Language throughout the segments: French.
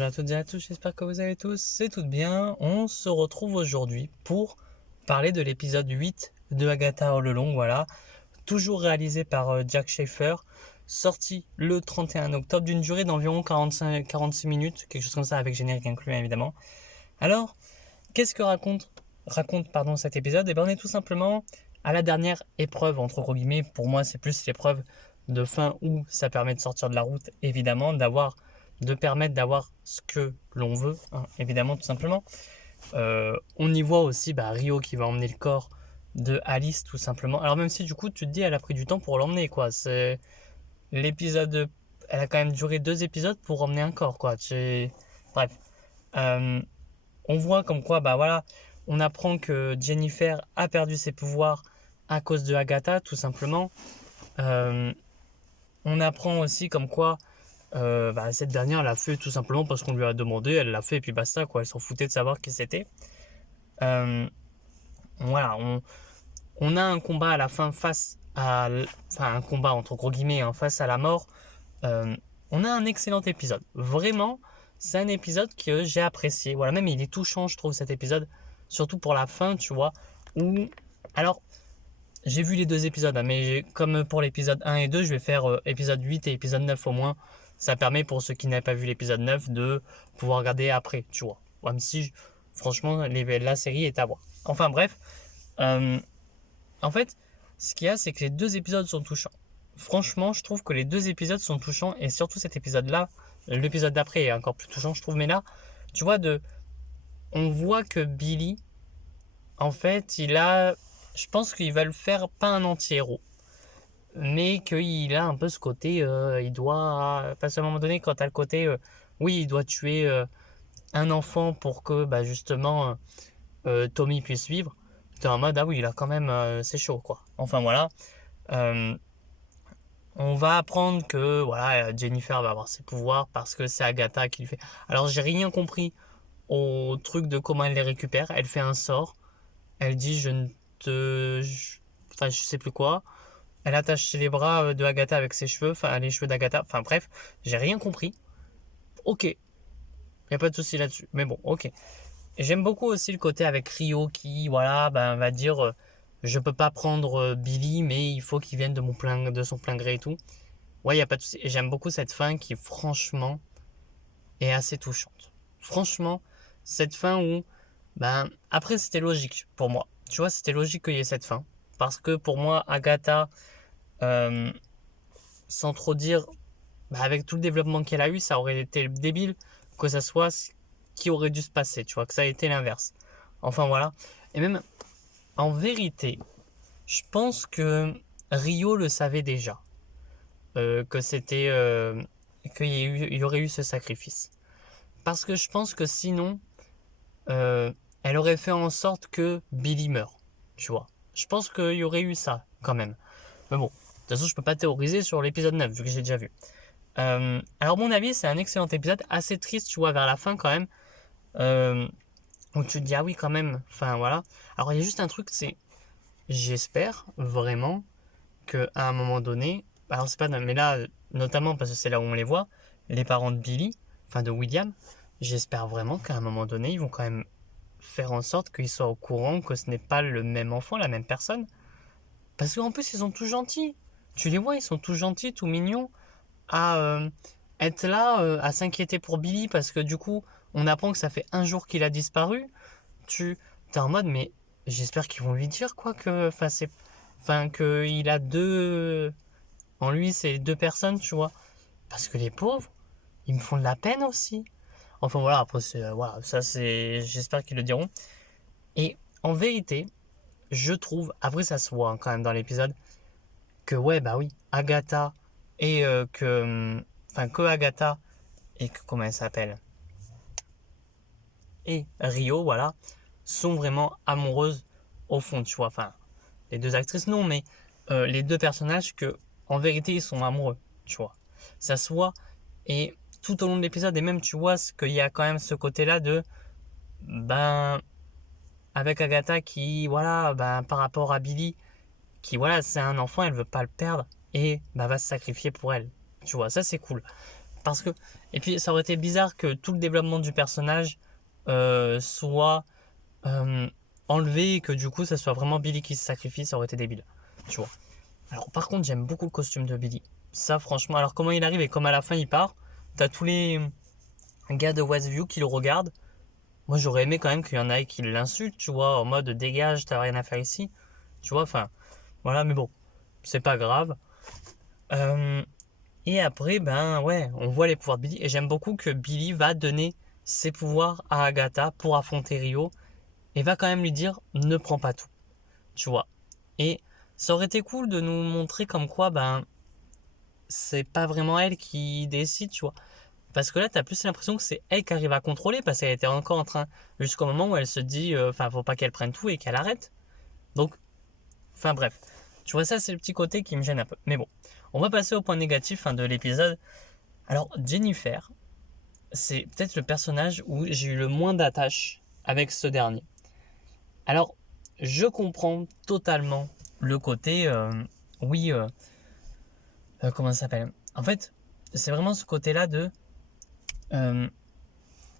Bonjour à toutes et à tous, j'espère que vous allez tous et toutes bien. On se retrouve aujourd'hui pour parler de l'épisode 8 de Agatha All Along, voilà. Toujours réalisé par Jack Schaeffer, sorti le 31 octobre d'une durée d'environ 46 minutes, quelque chose comme ça avec générique inclus évidemment. Alors, qu'est-ce que raconte cet épisode? Et bien on est tout simplement à la dernière épreuve, entre gros guillemets. Pour moi c'est plus l'épreuve de fin où ça permet de sortir de la route, évidemment, de permettre d'avoir ce que l'on veut, hein, évidemment, tout simplement. On y voit aussi Rio qui va emmener le corps de Alice, tout simplement. Alors même si du coup tu te dis elle a pris du temps pour l'emmener, quoi. C'est l'épisode, elle a quand même duré 2 épisodes pour emmener un corps, quoi. Bref. Euh, on voit comme quoi, voilà, on apprend que Jennifer a perdu ses pouvoirs à cause de Agatha, tout simplement. On apprend aussi comme quoi cette dernière l'a fait tout simplement parce qu'on lui a demandé, elle l'a fait et puis basta, quoi. Elle s'en foutait de savoir qui c'était. Voilà, on a un combat à la fin un combat entre gros guillemets, hein, face à la mort. On a un excellent épisode. Vraiment, c'est un épisode que j'ai apprécié. Voilà, même il est touchant, je trouve, cet épisode. Surtout pour la fin, tu vois. Alors, j'ai vu les 2 épisodes, hein, mais comme pour l'épisode 1 et 2, je vais faire épisode 8 et épisode 9 au moins. Ça permet pour ceux qui n'avaient pas vu l'épisode 9 de pouvoir regarder après, tu vois. Même si, franchement, la série est à voir. Enfin bref, en fait, ce qu'il y a, c'est que les 2 épisodes sont touchants. Franchement, je trouve que les 2 épisodes sont touchants, et surtout cet épisode-là, l'épisode d'après est encore plus touchant, je trouve. Mais là, tu vois, on voit que Billy, en fait, je pense qu'il va le faire pas un anti-héros, mais qu'il a un peu ce côté, il doit, parce qu'à un moment donné, quand t'as le côté, oui, il doit tuer un enfant pour que, justement, Tommy puisse vivre. T'es en mode, ah oui, il a quand même, c'est chaud, quoi. Enfin voilà. Euh, on va apprendre que voilà, Jennifer va avoir ses pouvoirs parce que c'est Agatha qui lui fait. Alors j'ai rien compris au truc de comment elle les récupère. Elle fait un sort. Elle dit je ne te, enfin je sais plus quoi. Elle attache les bras de Agatha avec ses cheveux, enfin les cheveux d'Agatha. Enfin bref, j'ai rien compris. Ok, y a pas de souci là-dessus. Mais bon, ok. Et j'aime beaucoup aussi le côté avec Rio qui, voilà, va dire je peux pas prendre Billy, mais il faut qu'il vienne de son plein gré et tout. Ouais, y a pas de souci. Et j'aime beaucoup cette fin qui, franchement, est assez touchante. Franchement, cette fin où, après c'était logique pour moi. Tu vois, c'était logique qu'il y ait cette fin. Parce que pour moi, Agatha, euh, sans trop dire, avec tout le développement qu'elle a eu, ça aurait été débile que ça soit ce qui aurait dû se passer, tu vois, que ça a été l'inverse. Enfin voilà. Et même, en vérité, je pense que Rio le savait déjà. Que c'était qu'il y aurait eu ce sacrifice. Parce que je pense que sinon, elle aurait fait en sorte que Billy meure. Tu vois. Je pense qu'il y aurait eu ça, quand même. Mais bon, de toute façon, je peux pas théoriser sur l'épisode 9, vu que j'ai déjà vu. Alors, mon avis, c'est un excellent épisode, assez triste, tu vois, vers la fin, quand même. Où tu te dis, ah oui, quand même. Enfin, voilà. Alors, il y a juste un truc, c'est. J'espère vraiment qu'à un moment donné. Alors, c'est pas. Mais là, notamment parce que c'est là où on les voit, les parents de Billy, enfin de William, j'espère vraiment qu'à un moment donné, ils vont quand même faire en sorte qu'ils soient au courant que ce n'est pas le même enfant, la même personne. Parce qu'en plus, ils sont tous gentils. Tu les vois, ils sont tous gentils, tout mignons, à être là, à s'inquiéter pour Billy, parce que du coup, on apprend que ça fait un jour qu'il a disparu. T'es en mode, mais j'espère qu'ils vont lui dire, quoi, qu'il a deux. En lui, c'est 2 personnes, tu vois. Parce que les pauvres, ils me font de la peine aussi. Enfin voilà, après, voilà, ça c'est. J'espère qu'ils le diront. Et en vérité, je trouve, après ça se voit, hein, quand même dans l'épisode, que ouais, bah oui, Agatha et que Agatha et que comment elle s'appelle et Rio, voilà, sont vraiment amoureuses au fond, tu vois. Enfin, les 2 actrices non, mais les 2 personnages que en vérité ils sont amoureux, tu vois. Ça se voit et tout au long de l'épisode et même tu vois qu'il y a quand même ce côté-là de ben avec Agatha qui voilà par rapport à Billy qui voilà c'est un enfant, elle veut pas le perdre et va se sacrifier pour elle, tu vois. Ça c'est cool Parce que, et puis ça aurait été bizarre que tout le développement du personnage soit enlevé et que du coup ça soit vraiment Billy qui se sacrifie, ça aurait été débile, tu vois. Alors par contre j'aime beaucoup le costume de Billy. Ça franchement, alors comment il arrive et comme à la fin il part, t'as tous les gars de Westview qui le regardent. Moi j'aurais aimé quand même qu'il y en ait qui l'insultent, tu vois, en mode dégage, t'as rien à faire ici. Tu vois, enfin, voilà, mais bon, c'est pas grave. Euh, et après, ben ouais, on voit les pouvoirs de Billy. Et j'aime beaucoup que Billy va donner ses pouvoirs à Agatha pour affronter Rio. Et va quand même lui dire, ne prends pas tout. Tu vois. Et ça aurait été cool de nous montrer comme quoi, ben, c'est pas vraiment elle qui décide, tu vois. Parce que là, t'as plus l'impression que c'est elle qui arrive à contrôler, parce qu'elle était encore en train, jusqu'au moment où elle se dit, enfin, faut pas qu'elle prenne tout et qu'elle arrête. Donc, enfin bref. Tu vois, ça, c'est le petit côté qui me gêne un peu. Mais bon, on va passer au point négatif de l'épisode. Alors, Jennifer, c'est peut-être le personnage où j'ai eu le moins d'attache avec ce dernier. Alors, je comprends totalement le côté, oui, comment ça s'appelle? En fait, c'est vraiment ce côté-là de euh,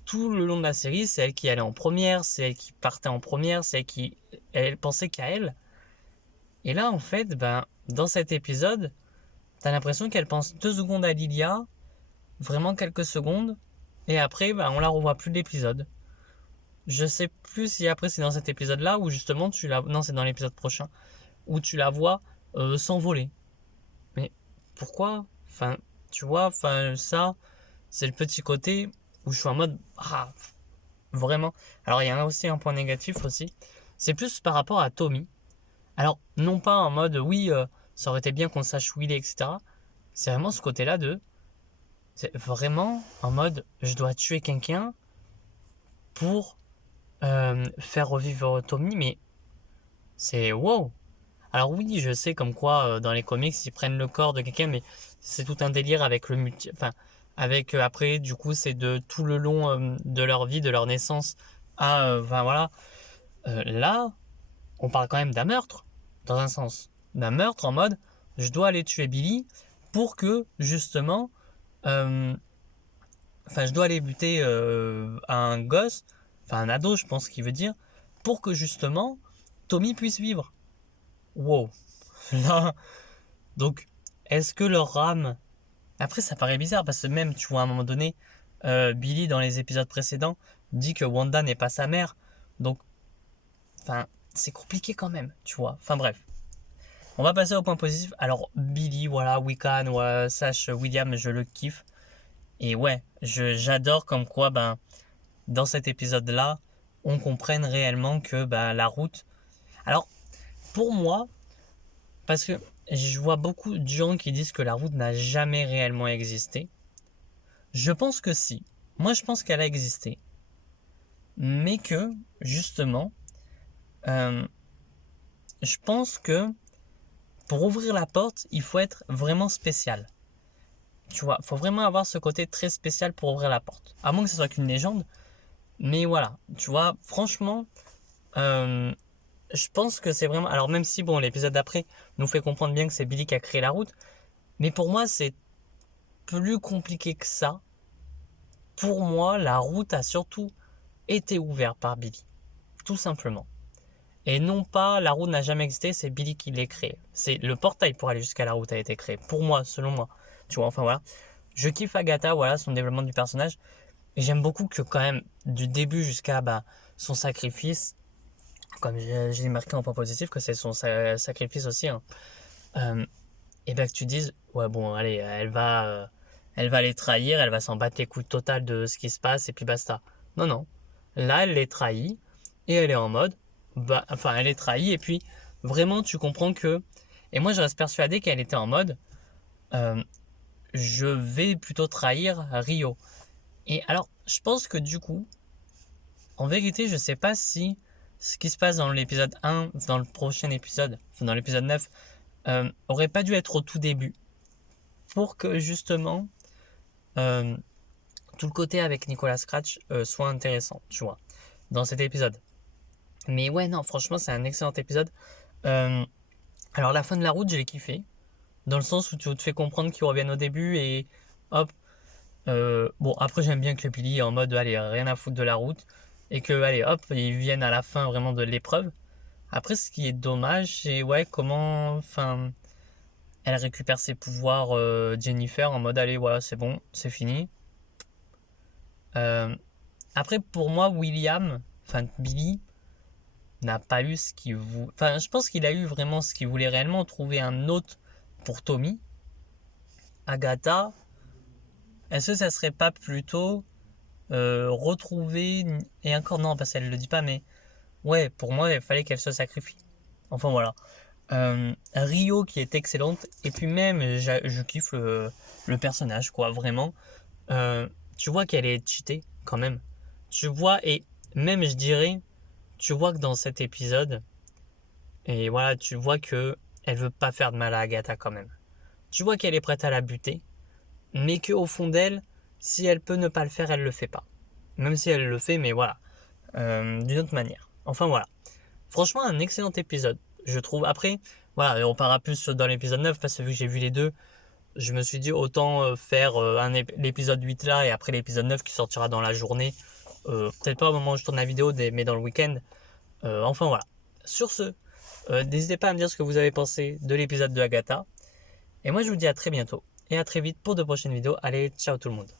tout le long de la série, c'est elle qui allait en première, c'est elle qui partait en première, c'est elle qui elle pensait qu'à elle. Et là, en fait, ben, dans cet épisode, t'as l'impression qu'elle pense 2 secondes à Lilia, vraiment quelques secondes, et après, ben, on la revoit plus de l'épisode. Je sais plus si après c'est dans cet épisode-là ou justement tu la, non c'est dans l'épisode prochain où tu la vois s'envoler. Mais pourquoi? Enfin, tu vois, enfin ça, c'est le petit côté où je suis en mode ah vraiment. Alors il y en a aussi un point négatif aussi. C'est plus par rapport à Tommy. Alors non pas en mode oui, ça aurait été bien qu'on sache où il est, etc. C'est vraiment ce côté-là de, c'est vraiment en mode je dois tuer quelqu'un pour faire revivre Tommy, mais c'est wow. Alors oui, je sais comme quoi dans les comics ils prennent le corps de quelqu'un, mais c'est tout un délire avec le multi, enfin avec après du coup c'est de tout le long de leur vie, de leur naissance à, enfin voilà. Là, on parle quand même d'un meurtre dans un sens, d'un meurtre en mode je dois aller tuer Billy pour que justement, euh, enfin je dois aller buter un gosse, enfin un ado je pense qu'il veut dire, pour que justement Tommy puisse vivre. Wow. Là, donc, est-ce que leur rame... Après, ça paraît bizarre parce que même, tu vois, à un moment donné, Billy, dans les épisodes précédents, dit que Wanda n'est pas sa mère. Donc, enfin, c'est compliqué quand même, tu vois. Enfin bref. On va passer au point positif. Alors, Billy, voilà, Wiccan, ouais, Sash, William, je le kiffe. Et ouais, j'adore comme quoi, ben, dans cet épisode-là, on comprenne réellement que ben, la route... Alors, pour moi, parce que je vois beaucoup de gens qui disent que la route n'a jamais réellement existé. Je pense que si. Moi, je pense qu'elle a existé. Mais que, justement, euh, je pense que pour ouvrir la porte, il faut être vraiment spécial. Tu vois, il faut vraiment avoir ce côté très spécial pour ouvrir la porte. À moins que ce soit qu'une légende. Mais voilà, tu vois, franchement, euh, je pense que c'est vraiment... Alors même si, bon, l'épisode d'après nous fait comprendre bien que c'est Billy qui a créé la route, mais pour moi, c'est plus compliqué que ça. Pour moi, la route a surtout été ouverte par Billy. Tout simplement. Et non pas, la route n'a jamais existé, c'est Billy qui l'a créé. C'est le portail pour aller jusqu'à la route a été créé. Pour moi, selon moi. Tu vois, enfin voilà. Je kiffe Agatha, voilà, son développement du personnage. Et j'aime beaucoup que quand même, du début jusqu'à son sacrifice, comme j'ai marqué en point positif que c'est son sacrifice aussi, hein, et que tu dises, ouais bon, allez, elle va les trahir, elle va s'en battre les couilles total de ce qui se passe et puis basta. Non, non. Là, elle les trahit et elle est en mode, enfin, elle est trahie et puis vraiment, tu comprends que. Et moi, je reste persuadé qu'elle était en mode, euh, je vais plutôt trahir Rio. Et alors, je pense que du coup, en vérité, je sais pas si ce qui se passe dans l'épisode 1, dans le prochain épisode, enfin dans l'épisode 9, aurait pas dû être au tout début pour que justement euh, tout le côté avec Nicolas Scratch soit intéressant, tu vois, dans cet épisode. Mais ouais, non, franchement, c'est un excellent épisode. Euh, alors, la fin de la route, je l'ai kiffé, dans le sens où tu te fais comprendre qu'ils reviennent au début et hop. Bon, après, j'aime bien que Billy est en mode, allez, rien à foutre de la route. Et que, allez, hop, ils viennent à la fin vraiment de l'épreuve. Après, ce qui est dommage, c'est, ouais, comment, enfin, elle récupère ses pouvoirs, Jennifer, en mode, allez, voilà, c'est bon, c'est fini. Euh, Après, pour moi, William, enfin, Billy, n'a pas eu ce qu'il voulait. Enfin, je pense qu'il a eu vraiment ce qu'il voulait réellement, trouver un hôte pour Tommy. Agatha, est-ce que ça serait pas plutôt retrouver. Et encore non, parce qu'elle le dit pas, mais ouais, pour moi, il fallait qu'elle se sacrifie. Enfin voilà. Rio qui est excellente, et puis même, je kiffe le personnage, quoi, vraiment. Tu vois qu'elle est cheatée, quand même. Tu vois, et même, je dirais, tu vois que dans cet épisode, et voilà, tu vois que elle veut pas faire de mal à Agatha, quand même. Tu vois qu'elle est prête à la buter, mais qu'au fond d'elle, si elle peut ne pas le faire, elle le fait pas. Même si elle le fait, mais voilà, d'une autre manière. Enfin voilà. Franchement, un excellent épisode, je trouve. Après, voilà, on parlera plus dans l'épisode 9 parce que vu que j'ai vu les deux, je me suis dit autant faire l'épisode 8 là et après l'épisode 9 qui sortira dans la journée. Peut-être pas au moment où je tourne la vidéo, mais dans le week-end. Enfin voilà. Sur ce, n'hésitez pas à me dire ce que vous avez pensé de l'épisode de Agatha. Et moi, je vous dis à très bientôt et à très vite pour de prochaines vidéos. Allez, ciao tout le monde.